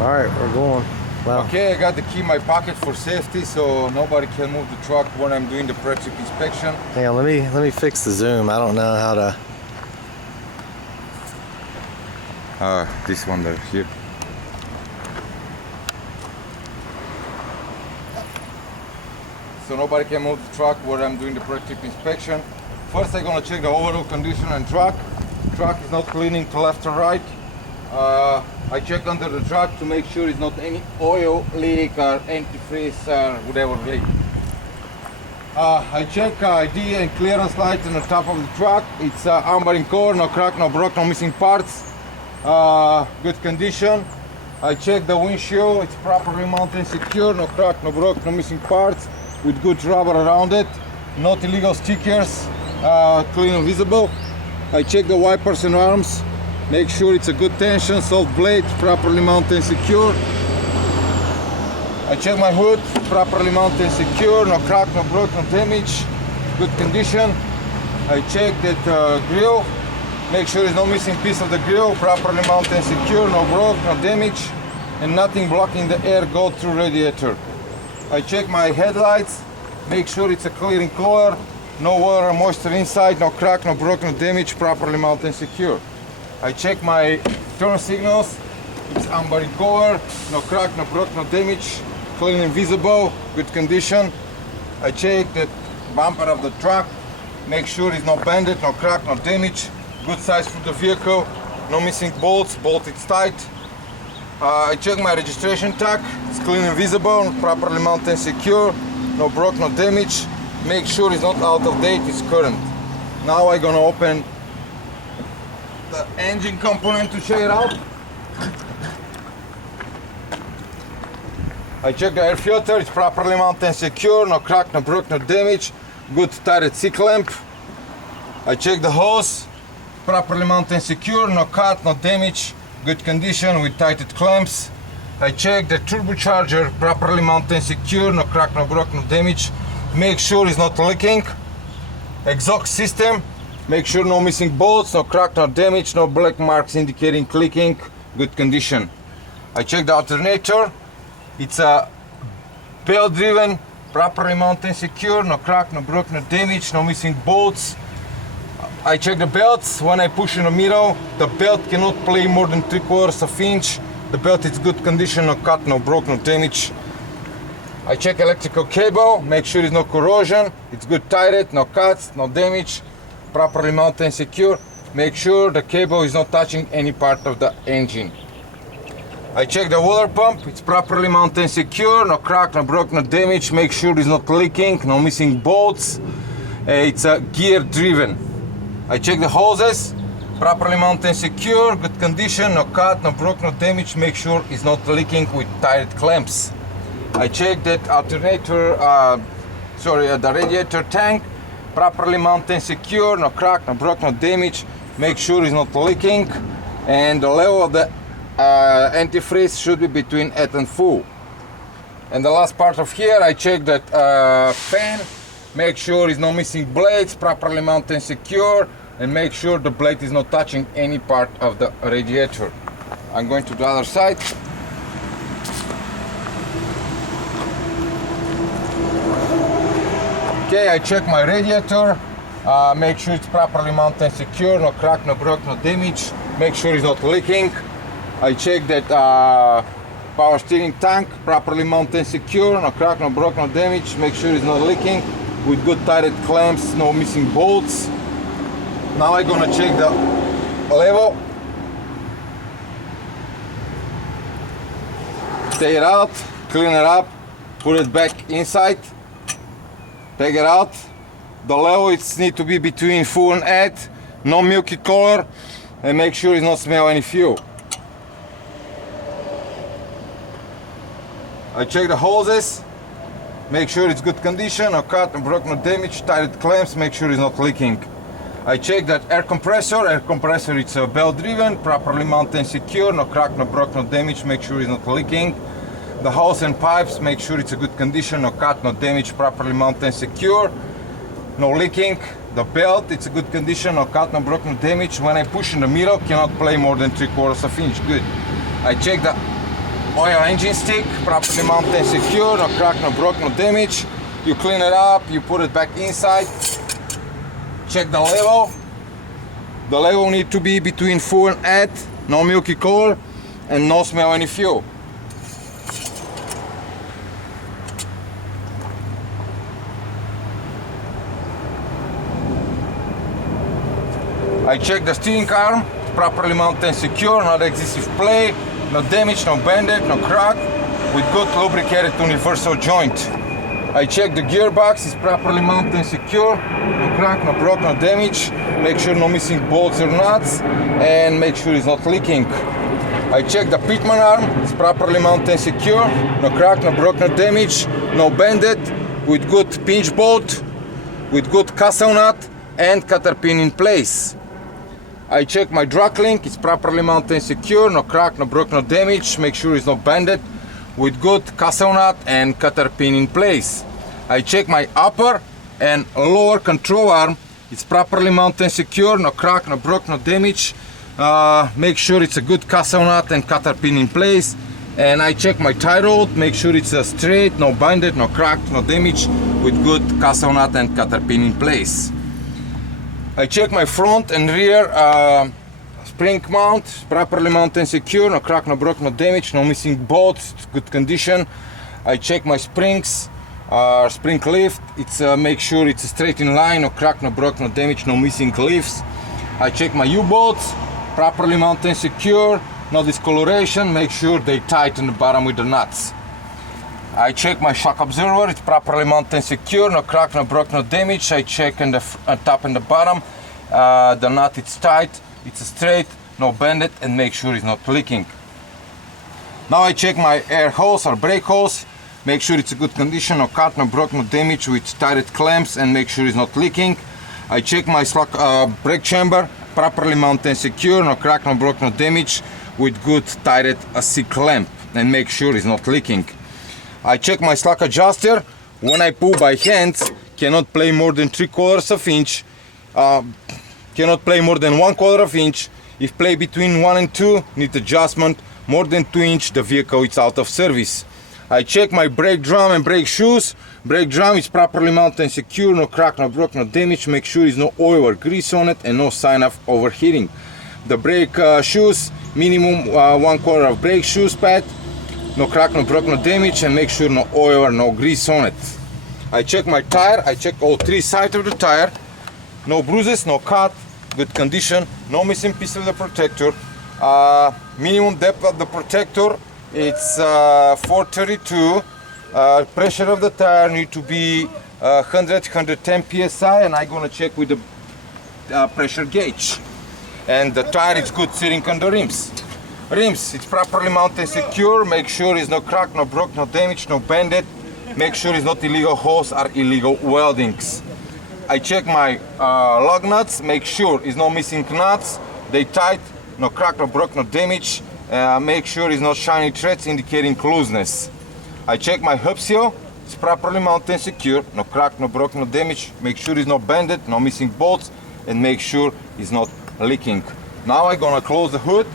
All right, we're going. Wow. Okay, I got the key in my pocket for safety, so nobody can move the truck when I'm doing the pre-trip inspection. Hang on, let me fix the zoom. I don't know how to. This one there, here. So nobody can move the truck where I'm doing the pre-trip inspection. First, I'm gonna check the overall condition on truck. Truck is not cleaning to left or right. I check under the truck to make sure it's not any oil leak or antifreeze or whatever leak. I check ID and clearance lights on the top of the truck. It's amber in color, no crack, no broke, no missing parts. Good condition. I check the windshield, it's properly mounted and secure, no crack, no broke, no missing parts, with good rubber around it, not illegal stickers, clean and visible. I check the wipers and arms, make sure it's a good tension, soft blade, properly mounted and secure. I check my hood, properly mounted and secure, no crack, no broke, no damage, good condition. I check that grill, make sure there's no missing piece of the grill, properly mounted and secure, no broke, no damage, and nothing blocking the air go through radiator. I check my headlights, make sure it's a clear in color, no water or moisture inside, no crack, no broke, no damage, properly mounted and secure. I check my turn signals, it's amber in color, no crack, no broke, no damage, clean and visible, good condition. I check the bumper of the truck, make sure it's not bended, no crack, no damage, good size for the vehicle, no missing bolts, bolt is tight. I check my registration tag, it's clean and visible, properly mounted and secure, no broke, no damage. Make sure it's not out of date, it's current. Now I'm gonna open the engine component to check it out. I check the air filter, it's properly mounted and secure, no crack, no broke, no damage, good tighted C-clamp. I check the hose, properly mounted and secure, no cut, no damage, good condition with tighted clamps. I check the turbocharger, properly mounted and secure, no crack, no broke, no damage. Make sure it's not leaking. Exhaust system, make sure no missing bolts, no crack, no damage, no black marks indicating clicking, good condition. I check the alternator, it's a belt driven, properly mounted and secure, no crack, no broke, no damage, no missing bolts. I check the belts. When I push in the middle, the belt cannot play more than 3/4 of inch. The belt is good condition, no cut, no broke, no damage. I check electrical cable, make sure there's no corrosion, it's good tighted, no cuts, no damage, properly mounted and secure. Make sure the cable is not touching any part of the engine. I check the water pump, it's properly mounted and secure, no crack, no broke, no damage. Make sure it's not leaking, no missing bolts. It's gear driven. I check the hoses, properly mounted and secure, good condition, no cut, no broke, no damage. Make sure it's not leaking with tight clamps. I check that alternator, the radiator tank, properly mounted and secure, no crack, no broke, no damage. Make sure it's not leaking, and the level of the antifreeze should be between 8 and full. And the last part of here, I check that fan, make sure it's no missing blades, properly mounted and secure, and make sure the blade is not touching any part of the radiator. I'm going to the other side. Okay, I check my radiator, make sure it's properly mounted and secure, no crack, no broke, no damage, make sure it's not leaking. I check that power steering tank, properly mounted and secure, no crack, no broke, no damage, make sure it's not leaking, with good tighted clamps, no missing bolts. Now I'm gonna check the level. Take it out, clean it up, put it back inside. Take it out. The level needs to be between full and 8, no milky color, and make sure it's not smell any fuel. I check the hoses, make sure it's good condition, no cut, no broke, no damage, tighted clamps, make sure it's not leaking. I check that air compressor it's belt driven, properly mounted and secure, no crack, no broke, no damage, make sure it's not leaking. The hose and pipes, make sure it's a good condition, no cut, no damage, properly mounted and secure, no leaking. The belt, it's a good condition, no cut, no broken, no damage. When I push in the middle, cannot play more than 3/4 of inch, good. I check the oil engine stick, properly mounted and secure, no crack, no broke, no damage. You clean it up, you put it back inside. Check the level. The level need to be between full and add, no milky color, and no smell any fuel. I check the steering arm, properly mounted and secure, not excessive play, no damage, no bended, no crack, with good lubricated universal joint. I check the gearbox, it's properly mounted and secure, no crack, no broke, no damage. Make sure no missing bolts or nuts, and make sure it's not leaking. I check the pitman arm, it's properly mounted and secure, no crack, no broke, no damage, no bended, with good pinch bolt, with good castle nut and cutter pin in place. I check my drag link, it's properly mounted and secure, no crack, no broke, no damage, make sure it's not bended, with good castle nut and cutter pin in place. I check my upper and lower control arm, it's properly mounted and secure, no crack, no broke, no damage, make sure it's a good castle nut and cutter pin in place. And I check my tie rod, make sure it's straight, no bended, no cracked, no damage, with good castle nut and cutter pin in place. I check my front and rear spring mount, properly mounted and secure, no crack, no broke, no damage, no missing bolts, good condition. I check my springs, spring lift, it's make sure it's straight in line, no crack, no broke, no damage, no missing lifts. I check my U-bolts, properly mounted and secure, no discoloration, make sure they tighten the bottom with the nuts. I check my shock absorber, it's properly mounted and secure, no crack, no broke, no damage. I check in the top and the bottom, the nut it's tight, it's straight, no bended, and make sure it's not leaking. Now I check my air hose or brake hose, make sure it's a good condition, no cut, no broke, no damage, with tighted clamps, and make sure it's not leaking. I check my slack brake chamber, properly mounted and secure, no crack, no broke, no damage, with good tighted C-clamp, and make sure it's not leaking. I check my slack adjuster. When I pull by hands, cannot play more than 3/4 of inch, cannot play more than 1/4 of inch. If play between 1 and 2, need adjustment. More than 2 inch, the vehicle is out of service. I check my brake drum and brake shoes. Brake drum is properly mounted and secure, no crack, no broke, no damage. Make sure there's no oil or grease on it and no sign of overheating. The brake shoes, minimum 1/4 of brake shoes pad. No crack, no broke, no damage, and make sure no oil or no grease on it. I check my tire, I check all 3 sides of the tire. No bruises, no cut, good condition, no missing piece of the protector. Minimum depth of the protector, it's 432. Pressure of the tire need to be 110 psi, and I'm gonna check with the pressure gauge. And the tire is good sitting on the rims. Rims, it's properly mounted and secure, make sure it's no crack, no broke, no damage, no bended, make sure it's not illegal hose or illegal weldings. I check my lug nuts, make sure it's no missing nuts, they tight, no crack, no broke, no damage, make sure it's not shiny threads indicating looseness. I check my hub seal, it's properly mounted and secure, no crack, no broke, no damage, make sure it's not bended, no missing bolts, and make sure it's not leaking. Now I'm gonna close the hood.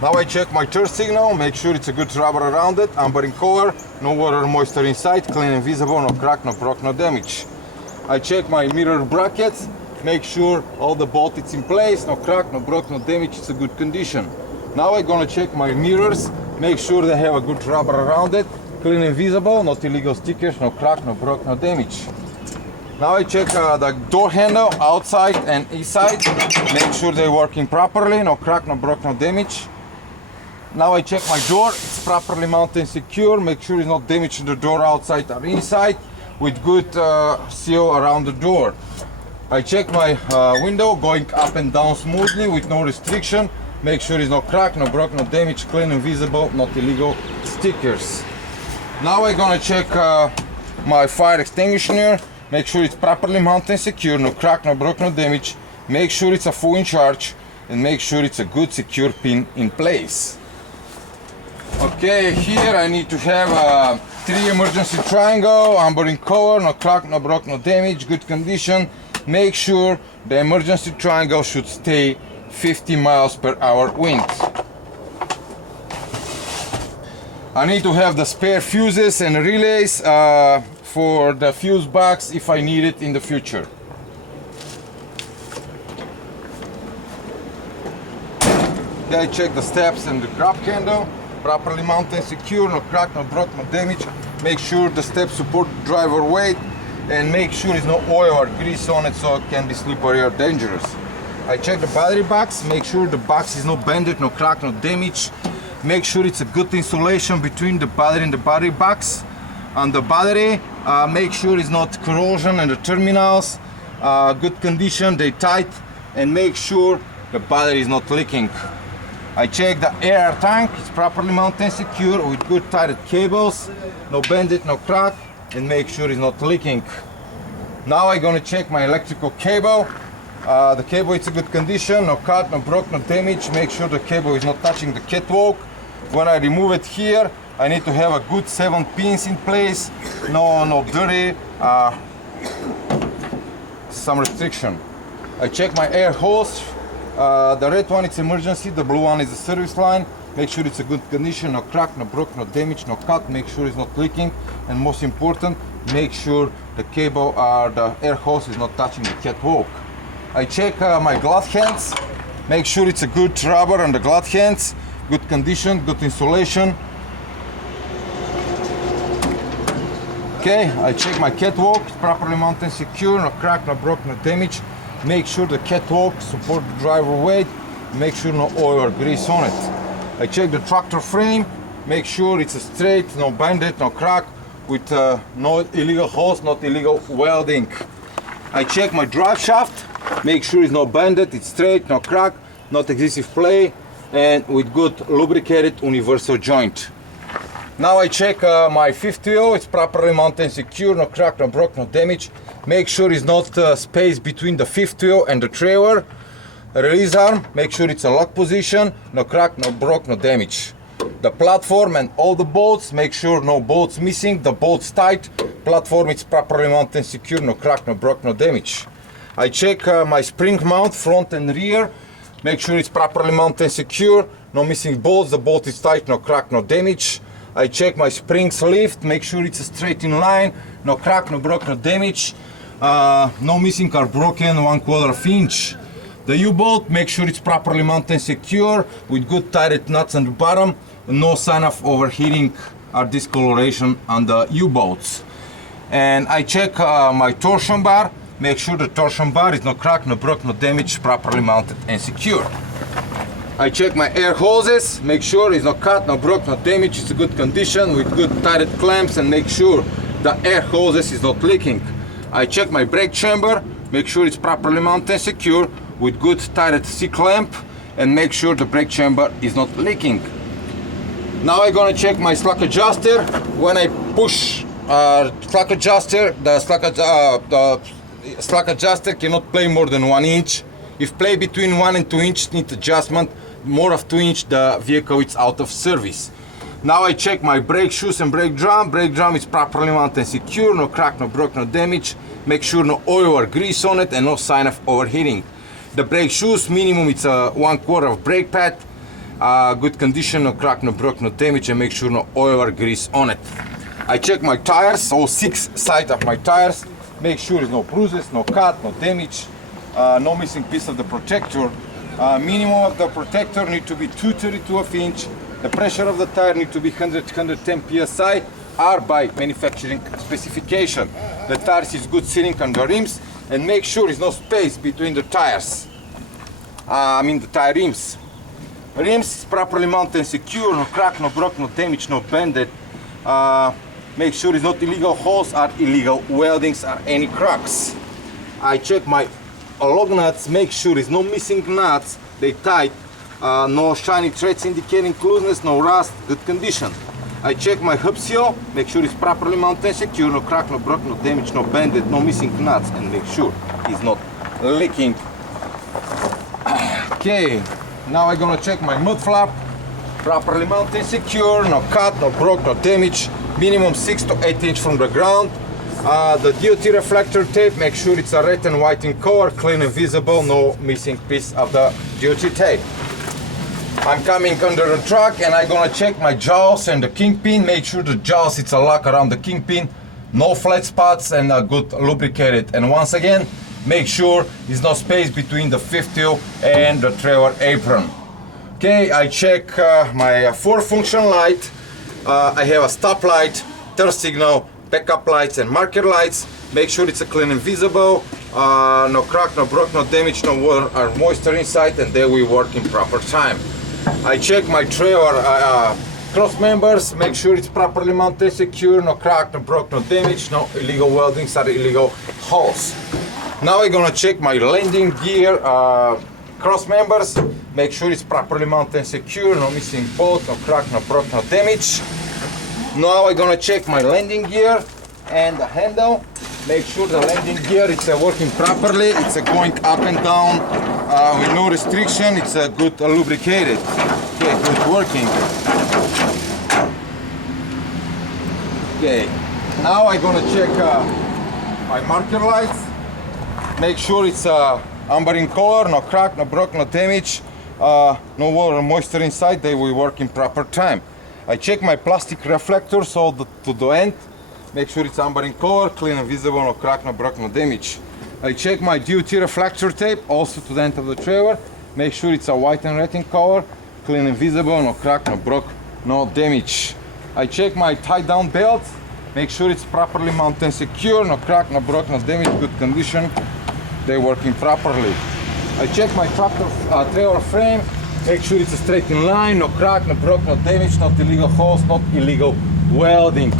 Now I check my turn signal, make sure it's a good rubber around it, amber in color, no water or moisture inside, clean and visible, no crack, no broke, no damage. I check my mirror brackets, make sure all the bolt is in place, no crack, no broke, no damage, it's a good condition. Now I'm gonna check my mirrors, make sure they have a good rubber around it, clean and visible, not illegal stickers, no crack, no broke, no damage. Now I check the door handle outside and inside, make sure they're working properly, no crack, no broke, no damage. Now I check my door, it's properly mounted and secure, make sure it's not damaged to the door outside or inside, with good seal around the door. I check my window, going up and down smoothly with no restriction, make sure it's no crack, no broke, no damage, clean and visible, not illegal stickers. Now I'm gonna check my fire extinguisher, make sure it's properly mounted and secure, no crack, no broke, no damage, make sure it's a full in charge, and make sure it's a good secure pin in place. Okay, here I need to have 3 emergency triangle, ambering cover, no crack, no broke, no damage, good condition. Make sure the emergency triangle should stay 50 miles per hour wind. I need to have the spare fuses and relays for the fuse box if I need it in the future. Okay, check the steps and the grab handle. Properly mounted and secure, no crack, no broke, no damage. Make sure the steps support driver weight and make sure there's no oil or grease on it so it can be slippery or dangerous. I check the battery box, make sure the box is not bended, no crack, no damage. Make sure it's a good insulation between the battery and the battery box. On the battery, make sure it's not corrosion in the terminals, good condition, they tight, and make sure the battery is not leaking. I check the air tank, it's properly mounted and secure with good tighted cables, no bended, no crack, and make sure it's not leaking. Now I'm gonna check my electrical cable. The cable is in good condition, no cut, no broke, no damage. Make sure the cable is not touching the catwalk. When I remove it here, I need to have a good 7 pins in place, no dirty, some restriction. I check my air hose. The red one is emergency, the blue one is the service line. Make sure it's a good condition, no crack, no broke, no damage, no cut. Make sure it's not leaking, and most important, make sure the cable or the air hose is not touching the catwalk. I check my glove hands. Make sure it's a good rubber on the glove hands, good condition, good insulation. Okay, I check my catwalk, it's properly mounted and secure, no crack, no broke, no damage. Make sure the catwalk support the driver weight, make sure no oil or grease on it. I check the tractor frame, make sure it's straight, no bended, no crack, with no illegal holes, not illegal welding. I check my drive shaft, make sure it's not bended, it's straight, no crack, not excessive play, and with good lubricated universal joint. Now I check my fifth wheel, it's properly mounted and secure, no crack, no broke, no damage. Make sure it's not space between the fifth wheel and the trailer. Release arm, make sure it's a lock position, no crack, no broke, no damage. The platform and all the bolts, make sure no bolts missing, the bolts tight. Platform is properly mounted and secure, no crack, no broke, no damage. I check my spring mount, front and rear. Make sure it's properly mounted and secure, no missing bolts, the bolt is tight, no crack, no damage. I check my springs lift, make sure it's straight in line, no crack, no broke, no damage. No missing or broken 1/4 inch. The U-bolt, make sure it's properly mounted and secure with good tighted nuts on the bottom, no sign of overheating or discoloration on the U-bolts. And I check my torsion bar, make sure the torsion bar is no crack, no broke, no damage, properly mounted and secure. I check my air hoses, make sure it's no cut, no broke, no damage, it's a good condition with good tighted clamps, and make sure the air hoses is not leaking. I check my brake chamber, make sure it's properly mounted and secure with good tighted C-clamp, and make sure the brake chamber is not leaking. Now I'm gonna check my slack adjuster. When I push slack adjuster, the slack adjuster cannot play more than 1 inch. If play between 1 and 2 inch, need adjustment. More of 2 inch, the vehicle is out of service. Now I check my brake shoes and brake drum. Brake drum is properly mounted and secure, no crack, no broke, no damage. Make sure no oil or grease on it and no sign of overheating. The brake shoes, minimum it's a 1/4 of brake pad. Good condition, no crack, no broke, no damage, and make sure no oil or grease on it. I check my tires, all 6 sides of my tires. Make sure there's no bruises, no cut, no damage, no missing piece of the protector. Minimum of the protector need to be 2/32 of inch. The pressure of the tire need to be 100-110 psi, are by manufacturing specification. The tires is good sealing on the rims, and make sure there's no space between the tires. The tire rims. Rims is properly mounted and secure, no crack, no broke, no damage, no bended. Make sure there's not illegal holes or illegal weldings or any cracks. I check my lug nuts, make sure there's no missing nuts, they tight. No shiny threads indicating looseness, no rust, good condition. I check my hub seal, make sure it's properly mounted and secure, no crack, no broke, no damage, no bended, no missing nuts, and make sure it's not leaking. Okay, now I'm gonna check my mud flap, properly mounted and secure, no cut, no broke, no damage. minimum 6 to 8 inch from the ground. The DOT reflector tape, make sure it's a red and white in color, clean and visible, no missing piece of the DOT tape. I'm coming under the truck and I'm gonna check my jaws and the kingpin. Make sure the jaws it's a lock around the kingpin, no flat spots and good lubricated. And once again, make sure there's no space between the fifth wheel and the trailer apron. Okay, I check my 4 function light. I have a stop light, turn signal, backup lights and marker lights. Make sure it's a clean and visible. No crack, no broke, no damage, no water or moisture inside, and they will work in proper time. I check my trailer cross members, make sure it's properly mounted, secure, no crack, no broke, no damage, no illegal weldings or illegal holes. Now I'm gonna check my landing gear cross members, make sure it's properly mounted and secure, no missing bolts, no crack, no broke, no damage. Now I'm gonna check my landing gear and the handle. Make sure the landing gear is working properly. It's going up and down with no restriction. It's good lubricated. Okay, good working. Okay, now I'm gonna check my marker lights. Make sure it's amber in color, no crack, no broke, no damage, no water or moisture inside. They will work in proper time. I check my plastic reflectors all to the end. Make sure it's amber in color, clean and visible, no crack, no broke, no damage. I check my DOT reflector tape also to the end of the trailer. Make sure it's a white and red in color, clean and visible, no crack, no broke, no damage. I check my tie down belt. Make sure it's properly mounted and secure, no crack, no broke, no damage, good condition. They're working properly. I check my tractor trailer frame. Make sure it's straight in line, no crack, no broke, no damage, not illegal holes, not illegal welding.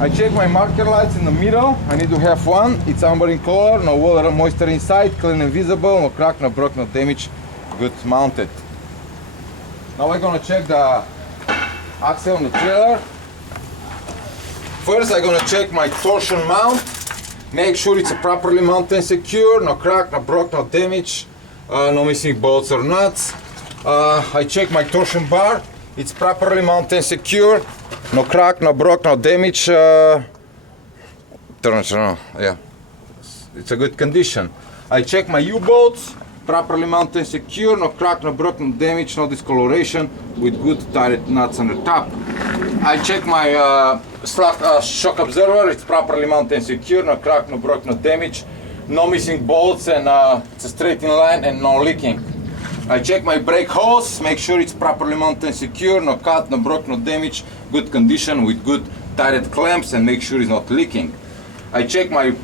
I check my marker lights in the middle. I need to have one. It's amber in color, no water or moisture inside, clean and visible, no crack, no broke, no damage, good mounted. Now we're gonna check the axle on the trailer. First I'm gonna check my torsion mount. Make sure it's properly mounted and secure, no crack, no broke, no damage, no missing bolts or nuts. I check my torsion bar. It's properly mounted and secure. No crack, no broke, no damage. Yeah, it's a good condition. I check my U-bolts, properly mounted and secure. No crack, no broke, no damage, no discoloration, with good tight nuts on the top. I check my shock absorber. It's properly mounted and secure. No crack, no broke, no damage, no missing bolts, and it's straight in line and no leaking. I check my brake hose, make sure it's properly mounted and secure, no cut, no broke, no damage, good condition with good tighted clamps, and make sure it's not leaking. I check my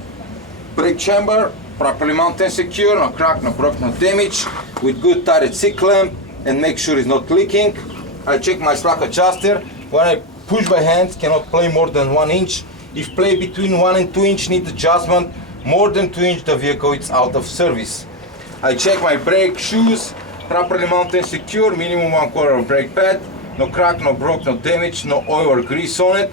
brake chamber, properly mounted and secure, no crack, no broke, no damage, with good tighted C-clamp, and make sure it's not leaking. I check my slack adjuster. When I push by hand, cannot play more than 1 inch. If play between 1 and 2 inch, need adjustment. More than 2 inch, the vehicle is out of service. I check my brake shoes, properly mounted and secure, minimum 1/4 brake pad, no crack, no broke, no damage, no oil or grease on it.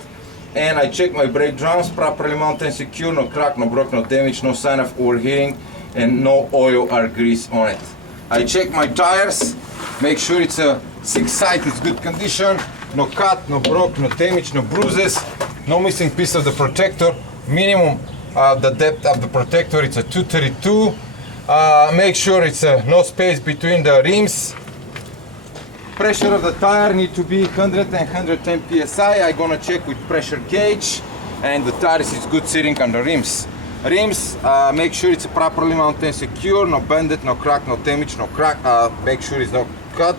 And I check my brake drums, properly mounted and secure, no crack, no broke, no damage, no sign of overheating, and no oil or grease on it. I check my tires, make sure it's a 6-side, it's good condition, no cut, no broke, no damage, no bruises, no missing piece of the protector. Minimum the depth of the protector, it's a 232. Make sure it's no space between the rims. Pressure of the tire need to be 100 and 110 psi. I'm gonna check with pressure gauge, and the tires is good sitting on the rims. Rims, make sure it's properly mounted and secure, no bended, no crack, no damage, no crack. Make sure it's not cut,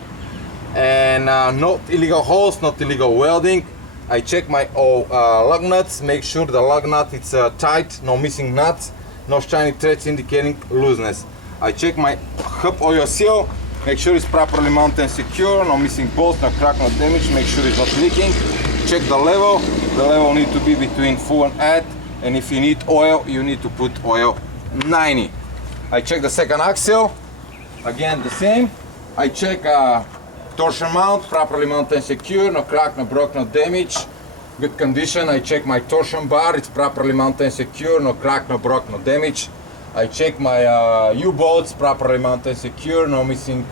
and not illegal holes, not illegal welding. I check my lug nuts. Make sure the lug nut is tight, no missing nuts, no shiny threads indicating looseness. I check my hub oil seal. Make sure it's properly mounted and secure, no missing bolts, no crack, no damage. Make sure it's not leaking. Check the level. The level need to be between full and add. And if you need oil, you need to put oil 90. I check the second axle. Again, the same. I check torsion mount, properly mounted and secure, no crack, no broke, no damage, good condition. I check my torsion bar, it's properly mounted and secure, no crack, no broke, no damage. I check my U-bolts, properly mounted and secure, no missing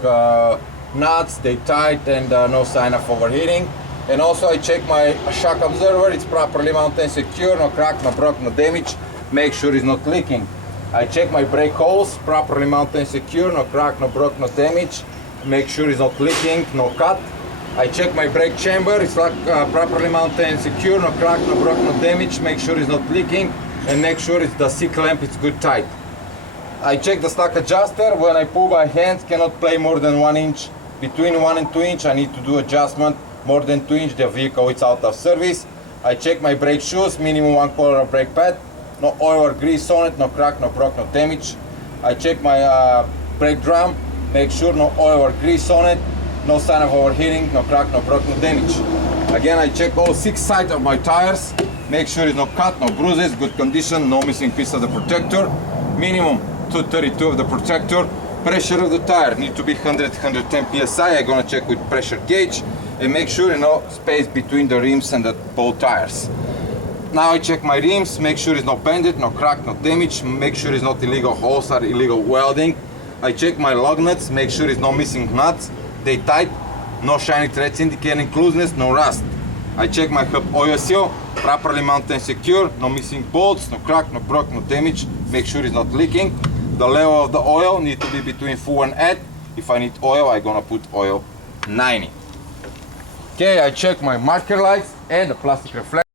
nuts, they tight, and no sign of overheating. And also I check my shock absorber, it's properly mounted and secure, no crack, no broke, no damage. Make sure it's not leaking. I check my brake holes, properly mounted and secure, no crack, no broke, no damage. Make sure it's not leaking, no cut. I check my brake chamber, it's properly mounted and secure, no crack, no broke, no damage. Make sure it's not leaking and make sure it's the C-clamp, it's good tight. I check the stock adjuster. When I pull my hands, cannot play more than 1 inch. Between 1 and 2 inch, I need to do adjustment. More than 2 inch, the vehicle is out of service. I check my brake shoes, minimum 1 quarter of brake pad. No oil or grease on it, no crack, no broke, no damage. I check my brake drum, make sure no oil or grease on it. No sign of overheating, no crack, no broke, no damage. Again, I check all 6 sides of my tires. Make sure it's no cut, no bruises, good condition, no missing piece of the protector. Minimum 232 of the protector. Pressure of the tire need to be 100-110 psi. I'm gonna check with pressure gauge and make sure no space between the rims and the both tires. Now I check my rims, make sure it's not bended, no crack, no damage. Make sure it's not illegal holes or illegal welding. I check my lug nuts, make sure it's no missing nuts. They tight, no shiny threads indicating looseness, no rust. I check my hub oil seal, properly mounted and secure, no missing bolts, no crack, no broke, no damage. Make sure it's not leaking. The level of the oil need to be between full and 8. If I need oil, I'm gonna put oil 90. Okay, I check my marker lights and the plastic reflector.